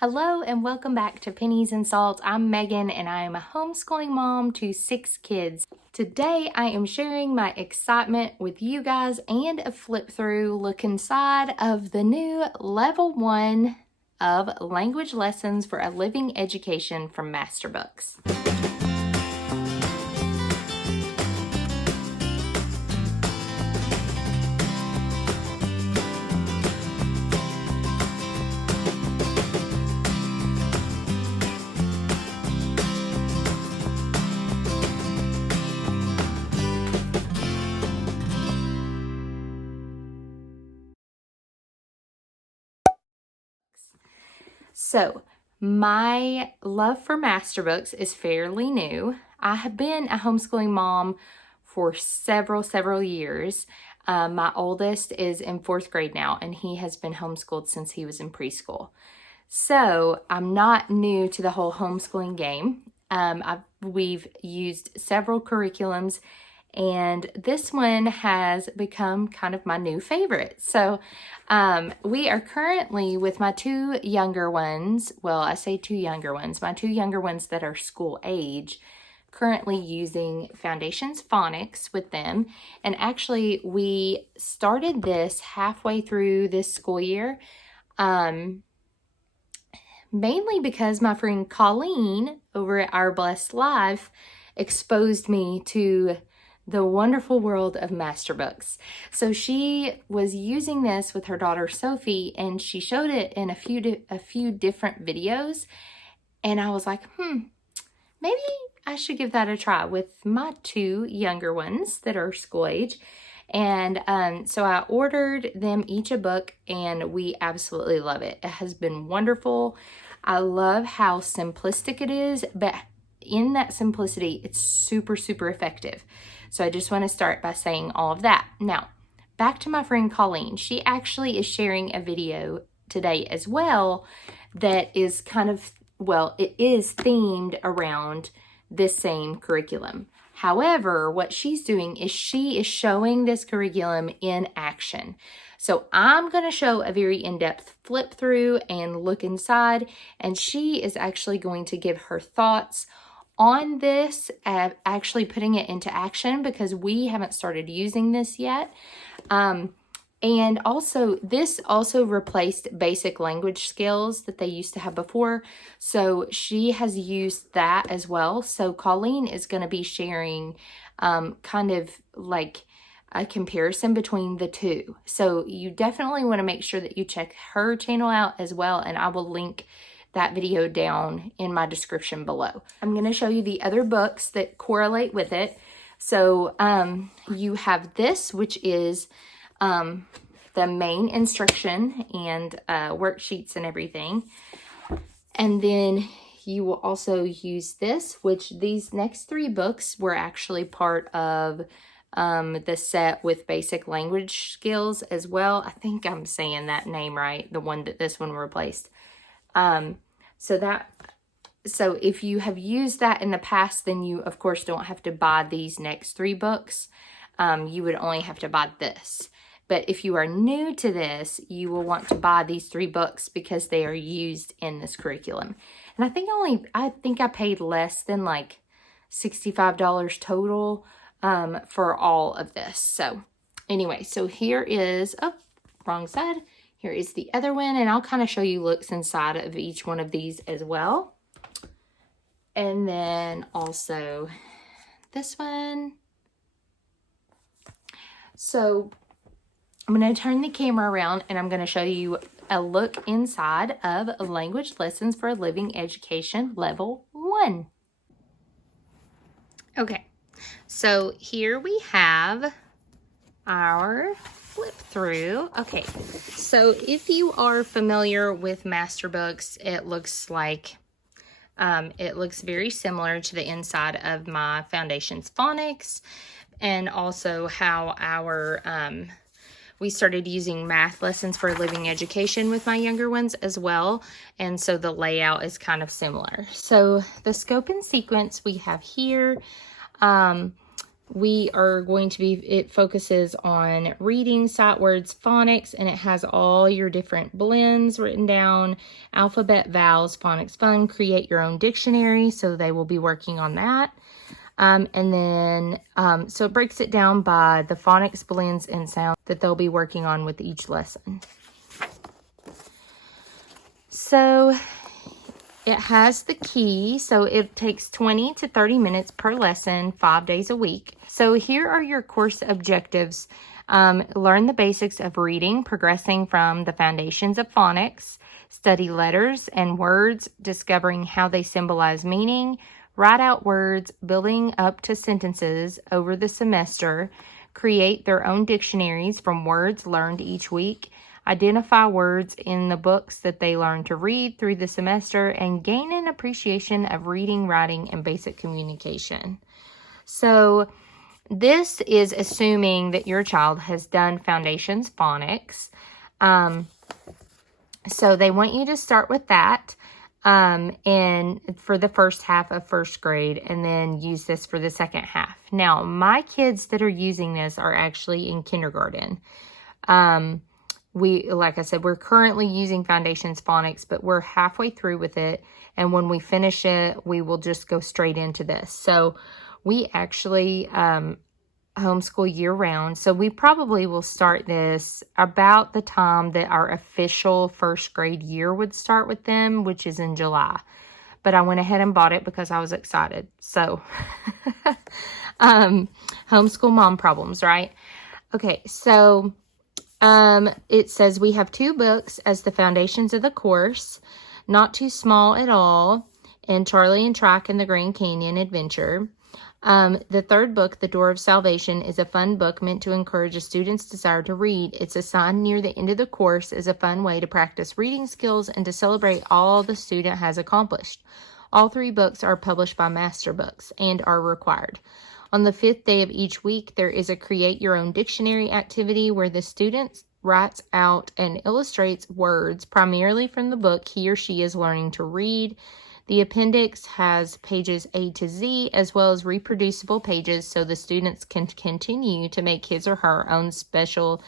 Hello and welcome back to Pennies and Salt. I'm Megan and I am a homeschooling mom to 6 kids. Today I am sharing my excitement with you guys and a flip through look inside of the new level 1 of language lessons for a living education from Masterbooks. So, my love for Masterbooks is fairly new. I have been a homeschooling mom for several years. My oldest is in 4th grade now, and he has been homeschooled since he was in preschool. So, I'm not new to the whole homeschooling game. We've used several curriculums, and this one has become kind of my new favorite. So we are currently with my 2 younger ones. Well, I say 2 younger ones. My 2 younger ones that are school age, currently using Foundations Phonics with them. And actually, we started this halfway through this school year, mainly because my friend Colleen over at Our Blessed Life exposed me to the wonderful world of Masterbooks. So she was using this with her daughter Sophie, and she showed it in a few different videos, and I was like, maybe I should give that a try with my 2 younger ones that are school age. And so I ordered them each a book, and we absolutely love it. It has been wonderful. I love how simplistic it is, but in that simplicity, it's super effective. So I just want to start by saying all of that. Now, back to my friend Colleen. She actually is sharing a video today as well that is kind of, well, it is themed around this same curriculum. However, what she's doing is she is showing this curriculum in action. So I'm going to show a very in-depth flip through and look inside, and she is actually going to give her thoughts on this, actually putting it into action, because we haven't started using this yet. And also, this also replaced basic language skills that they used to have before. So she has used that as well. So Colleen is going to be sharing kind of like a comparison between the 2. So you definitely want to make sure that you check her channel out as well. And I will link that video down in my description below. I'm going to show you the other books that correlate with it. So you have this, which is the main instruction and worksheets and everything. And then you will also use this, which these next 3 books were actually part of the set with basic language skills as well. I think I'm saying that name right, the one that this one replaced. So if you have used that in the past, then you of course don't have to buy these next 3 books. You would only have to buy this. But if you are new to this, you will want to buy these 3 books because they are used in this curriculum. And I think I paid less than like $65 total for all of this. So anyway, so here is, oh, wrong side. Here is the other one, and I'll kind of show you looks inside of each one of these as well. And then also this one. So I'm going to turn the camera around, and I'm going to show you a look inside of Language Lessons for a Living Education Level 1. Okay, so here we have our flip through. Okay, so if you are familiar with Masterbooks, it looks like it looks very similar to the inside of my Foundations Phonics, and also how our we started using math lessons for a living education with my younger ones as well, and so the layout is kind of similar. So the scope and sequence we have here, we are going to be, it focuses on reading, sight words, phonics, and it has all your different blends written down, alphabet, vowels, phonics fun, create your own dictionary. So they will be working on that. And then, so it breaks it down by the phonics, blends, and sounds that they'll be working on with each lesson. So it has the key, so it takes 20 to 30 minutes per lesson, 5 days a week. So here are your course objectives. Learn the basics of reading, progressing from the foundations of phonics, study letters and words, discovering how they symbolize meaning, write out words, building up to sentences over the semester, create their own dictionaries from words learned each week, identify words in the books that they learn to read through the semester, and gain an appreciation of reading, writing, and basic communication. So this is assuming that your child has done Foundations Phonics. So they want you to start with that and for the first half of first grade, and then use this for the second half. Now, my kids that are using this are actually in kindergarten. Like I said, we're currently using Foundations Phonics, but we're halfway through with it. And when we finish it, we will just go straight into this. So we actually homeschool year round. So we probably will start this about the time that our official first grade year would start with them, which is in July. But I went ahead and bought it because I was excited. So homeschool mom problems, right? Okay, so it says we have 2 books as the foundations of the course, Not Too Small at All, and Charlie and Track in the Grand Canyon Adventure. The third book, The Door of Salvation, is a fun book meant to encourage a student's desire to read. It's assigned near the end of the course as a fun way to practice reading skills and to celebrate all the student has accomplished. All 3 books are published by Masterbooks and are required. On the 5th day of each week, there is a Create Your Own Dictionary activity where the student writes out and illustrates words primarily from the book he or she is learning to read. The appendix has pages A to Z as well as reproducible pages so the students can continue to make his or her own special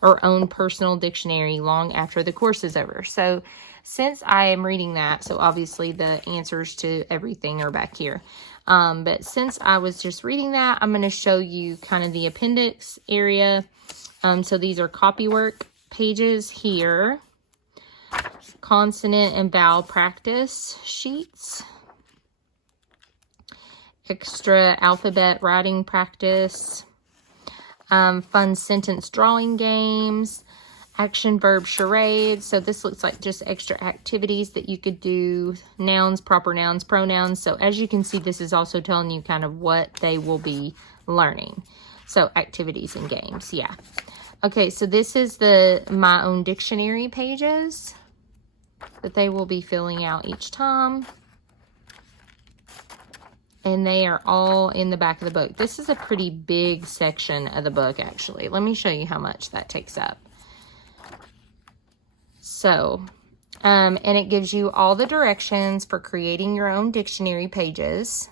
or own personal dictionary long after the course is over. So since I am reading that, so obviously the answers to everything are back here. But since I was just reading that, I'm going to show you kind of the appendix area. So these are copywork pages here. Consonant and vowel practice sheets. Extra alphabet writing practice. Fun sentence drawing games. Action verb charades. So this looks like just extra activities that you could do. Nouns, proper nouns, pronouns. So as you can see, this is also telling you kind of what they will be learning. So activities and games. Yeah. Okay, so this is the My Own Dictionary pages that they will be filling out each time. And they are all in the back of the book. This is a pretty big section of the book, actually. Let me show you how much that takes up. So, and it gives you all the directions for creating your own dictionary pages.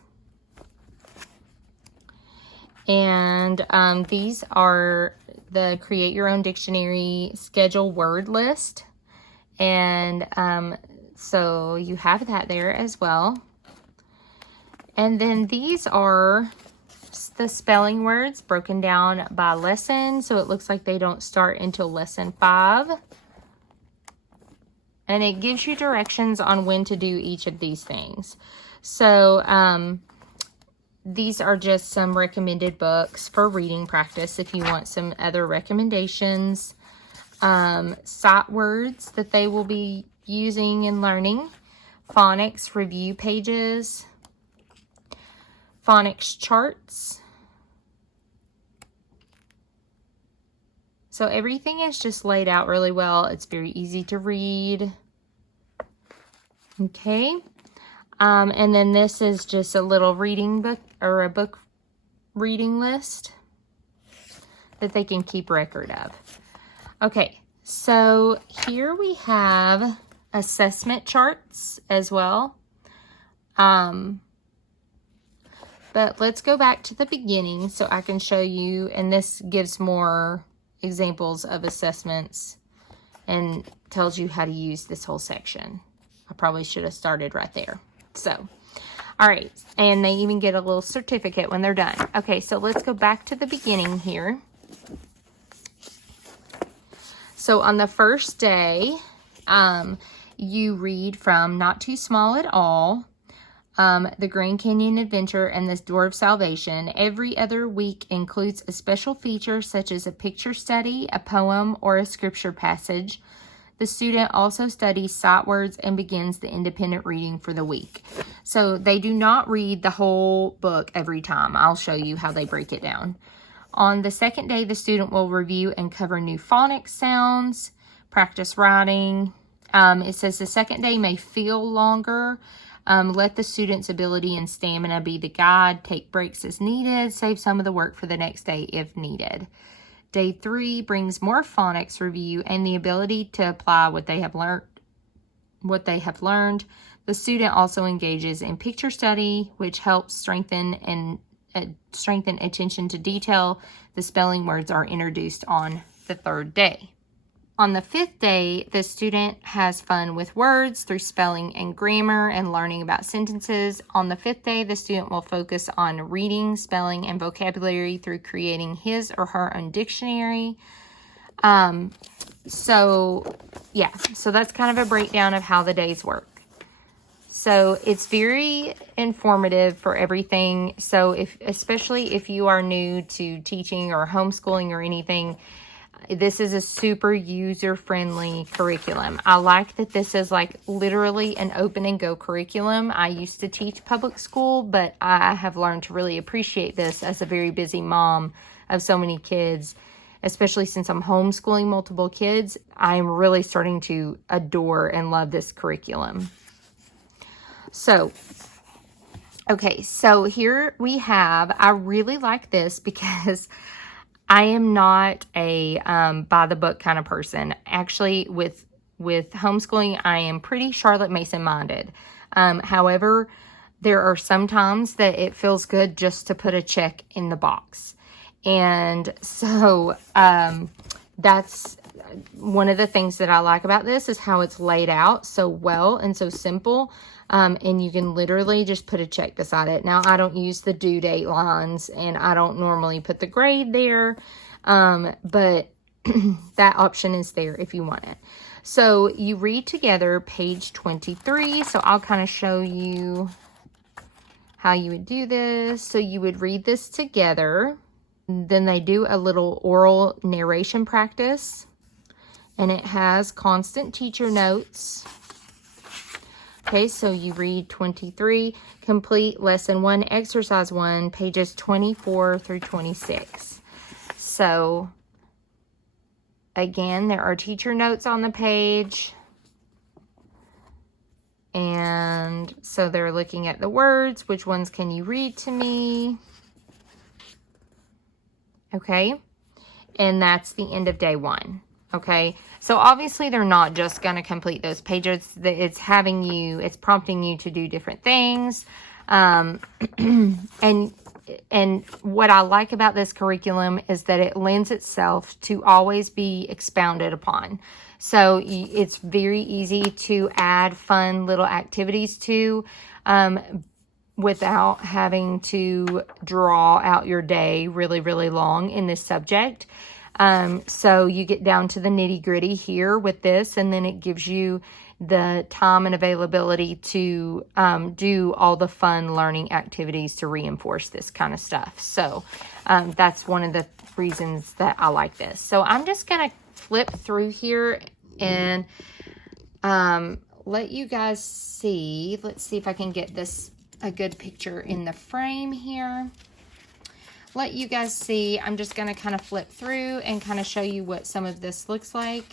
And these are the Create Your Own Dictionary schedule word list. And so you have that there as well. And then these are the spelling words broken down by lesson. So it looks like they don't start until lesson 5. And it gives you directions on when to do each of these things. So these are just some recommended books for reading practice if you want some other recommendations. Sight words that they will be using and learning. Phonics review pages. Phonics charts. So everything is just laid out really well. It's very easy to read. Okay. And then this is just a little reading book or a book reading list that they can keep record of. Okay, so here we have assessment charts as well. But let's go back to the beginning so I can show you, and this gives more examples of assessments and tells you how to use this whole section. I probably should have started right there. So, all right, and they even get a little certificate when they're done. Okay, so let's go back to the beginning here. So on the first day, you read from Not Too Small at All, The Grand Canyon Adventure, and The Door of Salvation. Every other week includes a special feature such as a picture study, a poem, or a scripture passage. The student also studies sight words and begins the independent reading for the week. So they do not read the whole book every time. I'll show you how they break it down. On the second day, the student will review and cover new phonics sounds, practice writing. It says the second day may feel longer. Let the student's ability and stamina be the guide. Take breaks as needed. Save some of the work for the next day if needed. Day 3 brings more phonics review and the ability to apply what they have learned. The student also engages in picture study, which helps strengthen attention to detail. The spelling words are introduced on the third day. On the 5th day, the student has fun with words through spelling and grammar and learning about sentences. On the 5th day, the student will focus on reading, spelling, and vocabulary through creating his or her own dictionary. So that's kind of a breakdown of how the days work. So it's very informative for everything. So especially if you are new to teaching or homeschooling or anything, this is a super user-friendly curriculum. I like that this is like literally an open and go curriculum. I used to teach public school, but I have learned to really appreciate this as a very busy mom of so many kids, especially since I'm homeschooling multiple kids. I'm really starting to adore and love this curriculum. So, okay, so here we have, I really like this because I am not a by the book kind of person. Actually, with homeschooling, I am pretty Charlotte Mason minded. However, there are some times that it feels good just to put a check in the box. And so that's one of the things that I like about this is how it's laid out so well and so simple. And you can literally just put a check beside it. Now, I don't use the due date lines, and I don't normally put the grade there, but that option is there if you want it. So you read together page 23. So I'll kind of show you how you would do this. So you would read this together. Then they do a little oral narration practice, and it has constant teacher notes. Okay, so you read 23, complete lesson 1, exercise 1, pages 24 through 26. So, again, there are teacher notes on the page. And so they're looking at the words. Which ones can you read to me? Okay, and that's the end of day 1. Okay, so obviously they're not just going to complete those pages. It's prompting you to do different things. And what I like about this curriculum is that it lends itself to always be expounded upon. So it's very easy to add fun little activities to, without having to draw out your day really, really long in this subject. So you get down to the nitty gritty here with this, and then it gives you the time and availability to do all the fun learning activities to reinforce this kind of stuff. So that's one of the reasons that I like this. So I'm just going to flip through here and let you guys see. Let's see if I can get this a good picture in the frame here. Let you guys see. I'm just going to kind of flip through and kind of show you what some of this looks like.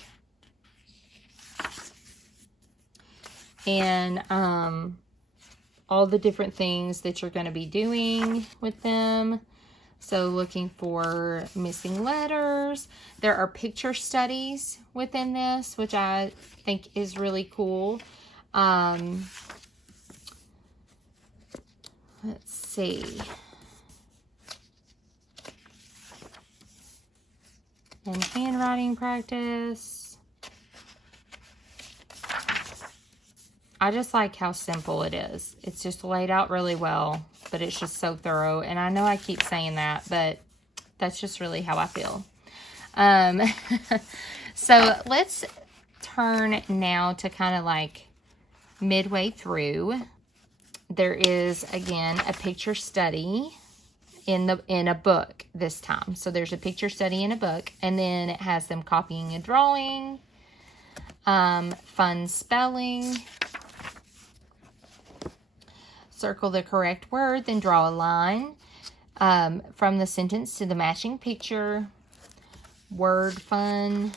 And all the different things that you're going to be doing with them. So looking for missing letters. There are picture studies within this, which I think is really cool. Let's see. and handwriting practice. I just like how simple it is. It's just laid out really well, but it's just so thorough. And I know I keep saying that, but that's just really how I feel. So let's turn now to kind of like midway through. There is, again, a picture study in a book this time. So there's a picture study in a book, and then it has them copying a drawing, fun spelling, circle the correct word, then draw a line from the sentence to the matching picture, word fun.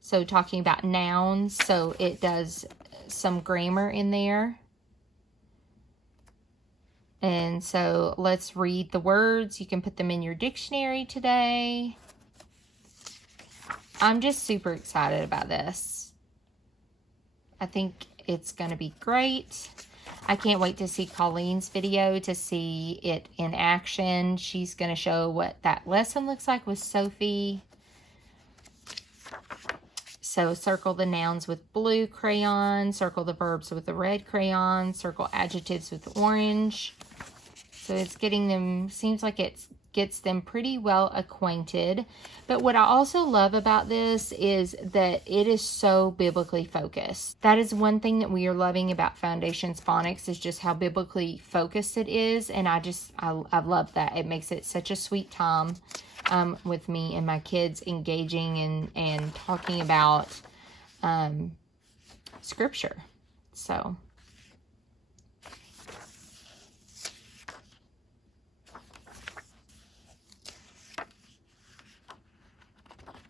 So talking about nouns, so it does some grammar in there. And so let's read the words. You can put them in your dictionary today. I'm just super excited about this. I think it's going to be great. I can't wait to see Colleen's video, to see it in action. She's going to show what that lesson looks like with Sophie. So circle the nouns with blue crayon, circle the verbs with the red crayon, circle adjectives with orange. So it's getting them, seems like it gets them pretty well acquainted. But what I also love about this is that it is so biblically focused. That is one thing that we are loving about Foundations Phonics, is just how biblically focused it is. And I love that. It makes it such a sweet time with me and my kids engaging and talking about scripture. So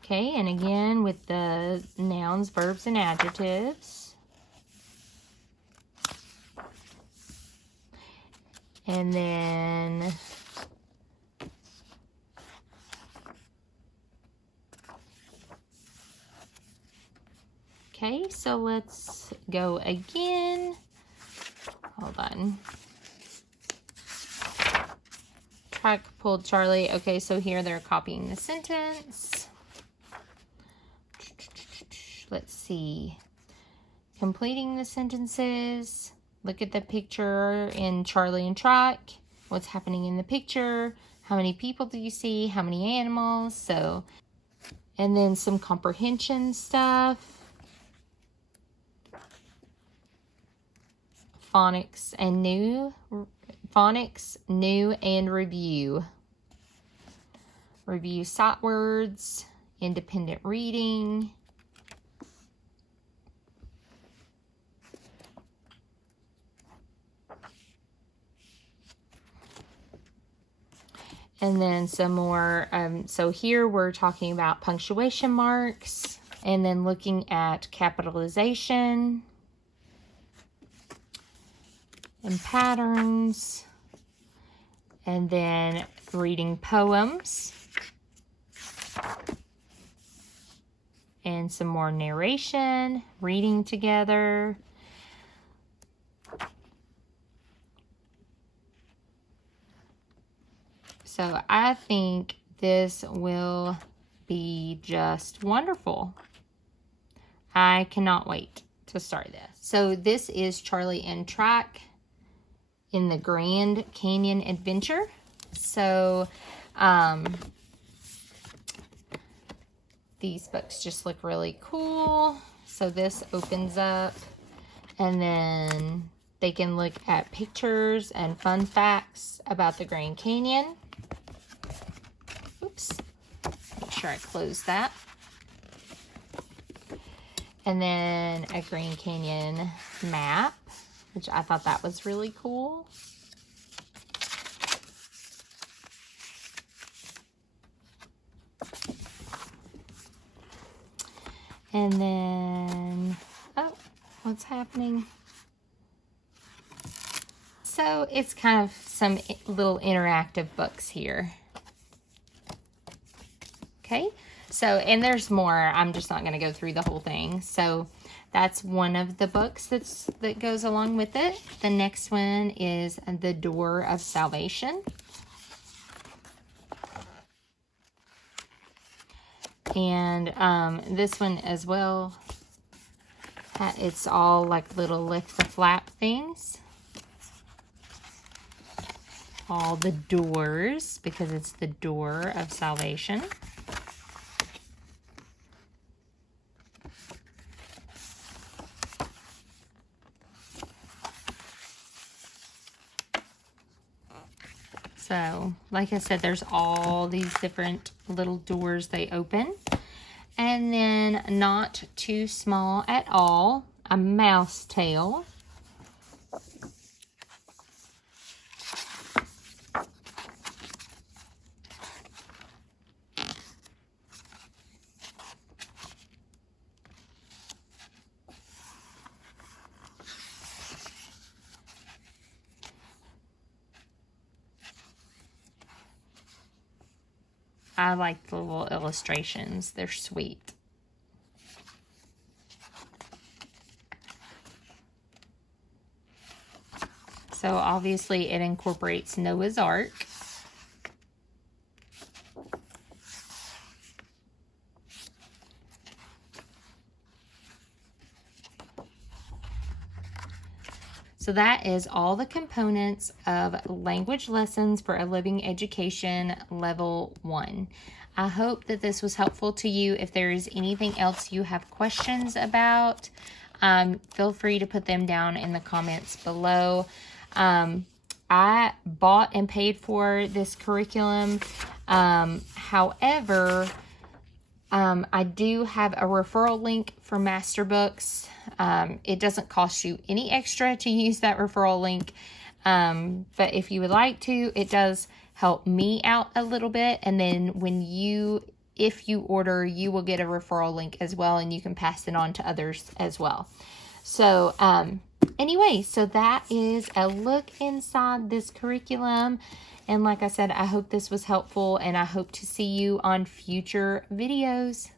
okay, and again with the nouns, verbs, and adjectives. And then okay, so let's go again. Hold on. Track pulled Charlie. Okay, so here they're copying the sentence. Let's see. Completing the sentences. Look at the picture in Charlie and Track. What's happening in the picture? How many people do you see? How many animals? So, and then some comprehension stuff. Phonics, new and review. Review sight words, independent reading. And then some more, so here we're talking about punctuation marks, and then looking at capitalization and patterns, and then reading poems, and some more narration, reading together. So I think this will be just wonderful. I cannot wait to start this. So this is Charlie and Track in the Grand Canyon Adventure. So these books just look really cool. So this opens up, and then they can look at pictures and fun facts about the Grand Canyon. Oops, make sure I close that. And then a Grand Canyon map, which I thought that was really cool. And then, oh, what's happening? So it's kind of some little interactive books here. Okay, so, and there's more. I'm just not going to go through the whole thing. So that's one of the books that goes along with it. The next one is The Door of Salvation. And this one as well, it's all like little lift the flap things. All the doors, because it's the door of salvation. So, like I said, there's all these different little doors they open. And then, not too small at all, a mouse tail. I like the little illustrations. They're sweet. So obviously it incorporates Noah's Ark. So that is all the components of Language Lessons for a Living Education Level 1. I hope that this was helpful to you. If there is anything else you have questions about, feel free to put them down in the comments below. I bought and paid for this curriculum. However, I do have a referral link for Masterbooks. It doesn't cost you any extra to use that referral link. But if you would like to, it does help me out a little bit. And then if you order, you will get a referral link as well, and you can pass it on to others as well. So, anyway, so that is a look inside this curriculum. And like I said, I hope this was helpful, and I hope to see you on future videos.